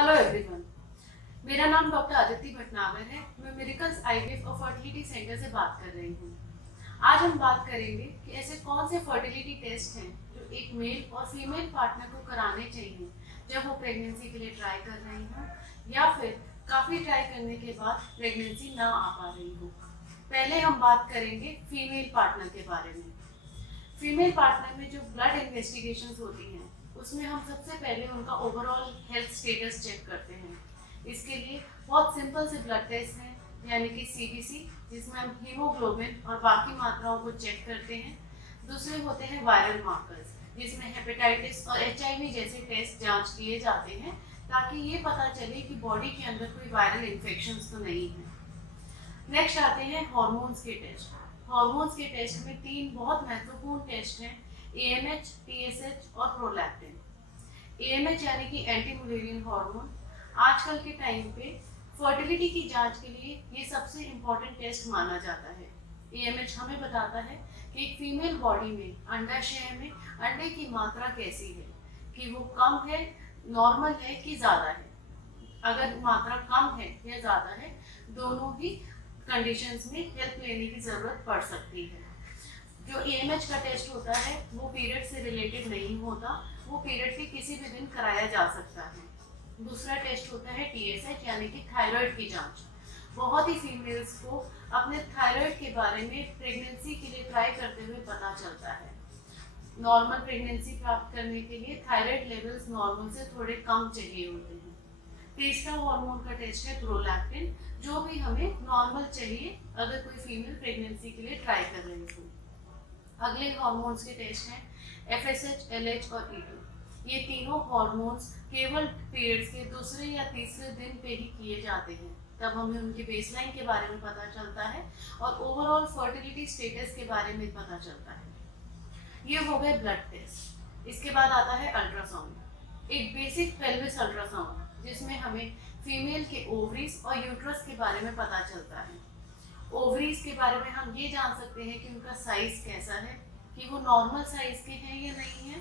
Hello everyone, मेरा नाम doctor Aditya Bhatnagar है। मैं मेरिकल्स आईवीएफ और फर्टिलिटी सेंटर से बात कर रही हूँ। आज हम बात करेंगे कि ऐसे कौन से फर्टिलिटी टेस्ट हैं जो एक मेल और फीमेल पार्टनर को कराने चाहिए जब वो प्रेगनेंसी के लिए ट्राई कर रही हो या फिर काफ़ी ट्राई करने के बाद प्रेगनेंसी ना आ पा रही हो। पहले हम बात करेंगे फीमेल पार्टनर के बारे में। फीमेल पार्टनर में जो ब्लड इन्वेस्टिगेशंस होती हैं उसमें हम सबसे पहले उनका ओवरऑल हेल्थ स्टेटस चेक करते हैं। इसके लिए बहुत सिंपल से ब्लड टेस्ट हैं, यानी कि सीबीसी, जिसमें हम हीमोग्लोबिन और बाकी मात्राओं को चेक करते हैं। दूसरे होते हैं वायरल मार्कर्स, जिसमें हेपेटाइटिस और एचआईवी जैसे टेस्ट जांच किए जाते हैं ताकि ये पता चले कि बॉडी के अंदर कोई वायरल इन्फेक्शंस तो नहीं है। नेक्स्ट आते हैं हॉर्मोन्स के टेस्ट। हॉर्मोन्स के टेस्ट में 3 बहुत महत्वपूर्ण टेस्ट हैं: एएमएच, टीएसएच और प्रोलैक्टिन। एएमएच यानी कि एंटी मुलेरियन हार्मोन। आजकल के टाइम पे फर्टिलिटी की जांच के लिए ये सबसे इम्पोर्टेंट टेस्ट माना जाता है। एएमएच हमें बताता है कि एक फीमेल बॉडी में अंडाशय में अंडे की मात्रा कैसी है, कि वो कम है, नॉर्मल है कि ज़्यादा है। अगर मात्रा कम है या ज़्यादा है, दोनों ही कंडीशंस में हेल्प लेने की ज़रूरत पड़ सकती है। जो एएमएच का टेस्ट होता है वो पीरियड से रिलेटेड नहीं होता, वो पीरियड के किसी भी दिन कराया जा सकता है। दूसरा टेस्ट होता है टीएसएच यानी कि थायराइड की जांच। बहुत ही फीमेल्स को अपने थायराइड के बारे में प्रेगनेंसी के लिए ट्राई करते हुए पता चलता है। नॉर्मल प्रेगनेंसी प्राप्त करने के लिए थायराइड लेवल्स नॉर्मल से थोड़े कम चाहिए होते हैं। तीसरा हार्मोन का टेस्ट है प्रोलैक्टिन, जो भी हमें नॉर्मल चाहिए अगर कोई फीमेल प्रेगनेंसी के लिए ट्राई कर रही हो। अगले हार्मोन्स के टेस्ट हैं एफएसएच, एलएच और ई2। ये तीनों हार्मोन्स केवल पीरियड्स के दूसरे या तीसरे दिन पे ही किए जाते हैं, तब हमें उनके बेसलाइन के बारे में पता चलता है और ओवरऑल फर्टिलिटी स्टेटस के बारे में पता चलता है। ये हो गए ब्लड टेस्ट। इसके बाद आता है अल्ट्रासाउंड, एक बेसिक पेल्विस अल्ट्रासाउंड, जिसमें हमें फीमेल के ओवरीज और यूट्रस के बारे में पता चलता है। ओवरीज के बारे में हम ये जान सकते हैं कि उनका साइज कैसा है, कि वो नॉर्मल साइज के हैं या नहीं है,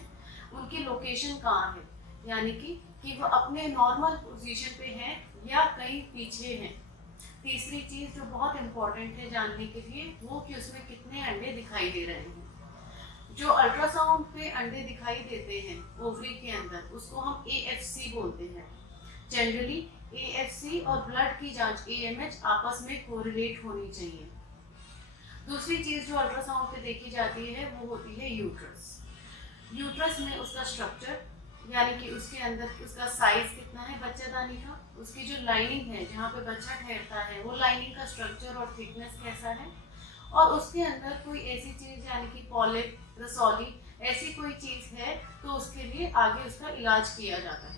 उनकी लोकेशन कहाँ है, यानी कि वो अपने नॉर्मल पोजीशन पे हैं या कहीं पीछे हैं। तीसरी चीज़ जो बहुत इम्पोर्टेंट है जानने के लिए, वो कि उसमें कितने अंडे दिखाई दे रहे हैं। जो अल्ट्रासाउंड पे अंडे दिखाई देते हैं ओवरी के अंदर, उसको हम एएफसी बोलते हैं। जनरली एएफसी और ब्लड की जांच एएमएच आपस में कोरिलेट होनी चाहिए। दूसरी चीज़ जो अल्ट्रासाउंड पे देखी जाती है वो होती है यूट्रस। यूट्रस में उसका स्ट्रक्चर, यानी कि उसके अंदर उसका साइज कितना है बच्चेदानी का, उसकी जो लाइनिंग है जहाँ पे बच्चा ठहरता है वो लाइनिंग का स्ट्रक्चर और थिकनेस कैसा है, और उसके अंदर कोई ऐसी चीज़ यानी कि पॉलिप, रसौली, ऐसी कोई चीज़ है तो उसके लिए आगे उसका इलाज किया जाता है।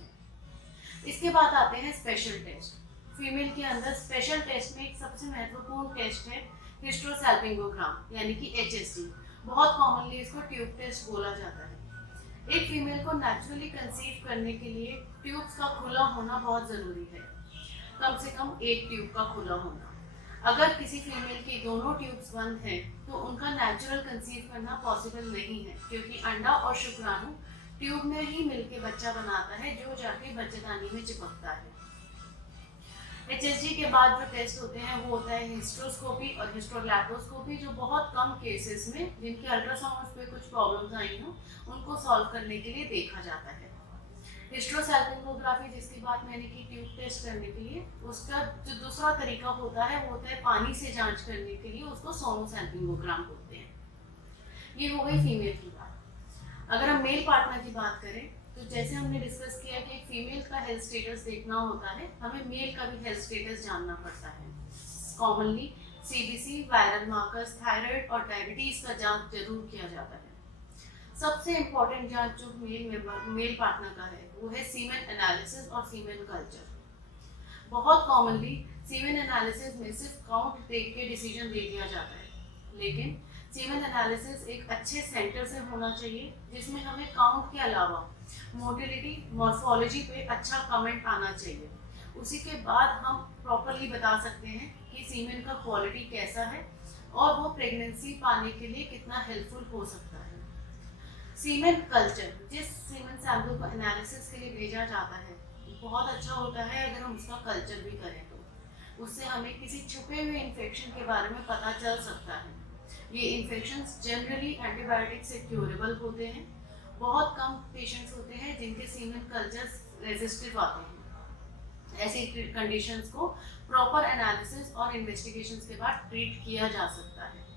इसके बाद आते हैं स्पेशल टेस्ट। फीमेल के अंदर स्पेशल टेस्ट में एक सबसे महत्वपूर्ण टेस्ट है हिस्ट्रोसैल्पिंगोग्राम यानी कि एचएसटी। बहुत कॉमनली इसको ट्यूब टेस्ट बोला जाता है। एक फीमेल को नेचुरली कंसीव करने के लिए ट्यूब्स का खुला होना बहुत ज़रूरी है, कम से कम एक ट्यूब का खुला होना। अगर किसी फीमेल की दोनों ट्यूब्स बंद हैं तो उनका नेचुरल कंसीव करना पॉसिबल नहीं है, क्योंकि अंडा और शुक्राणु ट्यूब में ही मिलके बच्चा बनाता है जो जाके बच्चेदानी में चिपकता है। एचएसजी के बाद जो टेस्ट होते हैं वो होता है हिस्ट्रोस्कोपी और हिस्ट्रोलैप्रोस्कोपी, जो बहुत कम केसेस में जिनके अल्ट्रासाउंड पे कुछ प्रॉब्लम्स आई हो उनको सॉल्व करने के लिए देखा जाता है। हिस्ट्रोसैल्पिंगोग्राफी, जिसकी बात मैंने की ट्यूब टेस्ट करने के लिए, उसका जो दूसरा तरीका होता है वो होता है पानी से जांच करने के लिए, उसको सोनोसैल्पिंगोग्राम बोलते हैं। ये हो गई फीमेल की बात। अगर हम मेल पार्टनर की बात करें तो जैसे हमने डिस्कस किया कि एक फीमेल का हेल्थ स्टेटस देखना होता है, हमें मेल का भी हेल्थ स्टेटस जानना पड़ता है। Commonly CBC, viral markers, thyroid और डायबिटीज का जांच जरूर किया जाता है। सबसे इम्पोर्टेंट जांच जो मेल पार्टनर का है वो है सीमेन एनालिसिस और सीमेन कल्चर। बहुत कॉमनली सीमेन एनालिसिस में सिर्फ काउंट देख के डिसीजन दे दिया जाता है, लेकिन सीमेन एनालिसिस एक अच्छे सेंटर से होना चाहिए जिसमें हमें काउंट के अलावा मोटिलिटी, मॉर्फोलॉजी पे अच्छा कमेंट आना चाहिए। उसी के बाद हम प्रॉपरली बता सकते हैं कि सीमेन का क्वालिटी कैसा है और वो प्रेगनेंसी पाने के लिए कितना हेल्पफुल हो सकता है। सीमेन कल्चर, जिस सीमेन सैंपल को एनालिसिस के लिए भेजा जाता है बहुत अच्छा होता है अगर हम उसका कल्चर भी करें तो उससे हमें किसी छुपे हुए इन्फेक्शन के बारे में पता चल सकता है। ये इन्फेक्शंस जनरली एंटीबायोटिक से क्यूरेबल होते हैं। बहुत कम पेशेंट्स होते हैं जिनके सीमेन कल्चर्स रेजिस्टिव आते हैं। ऐसी कंडीशंस को प्रॉपर एनालिसिस और इन्वेस्टिगेशंस के बाद ट्रीट किया जा सकता है।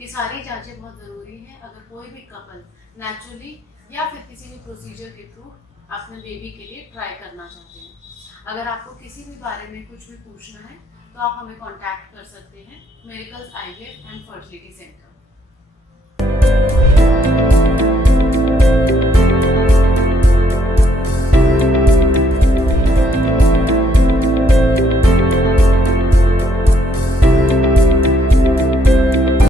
ये सारी जांचें बहुत ज़रूरी हैं अगर कोई भी कपल नेचुरली या फिर किसी भी प्रोसीजर के थ्रू अपने बेबी के लिए ट्राई करना चाहते हैं। अगर आपको किसी भी बारे में कुछ भी पूछना है तो आप हमें कांटेक्ट कर सकते हैं miracles IVF and fertility centre.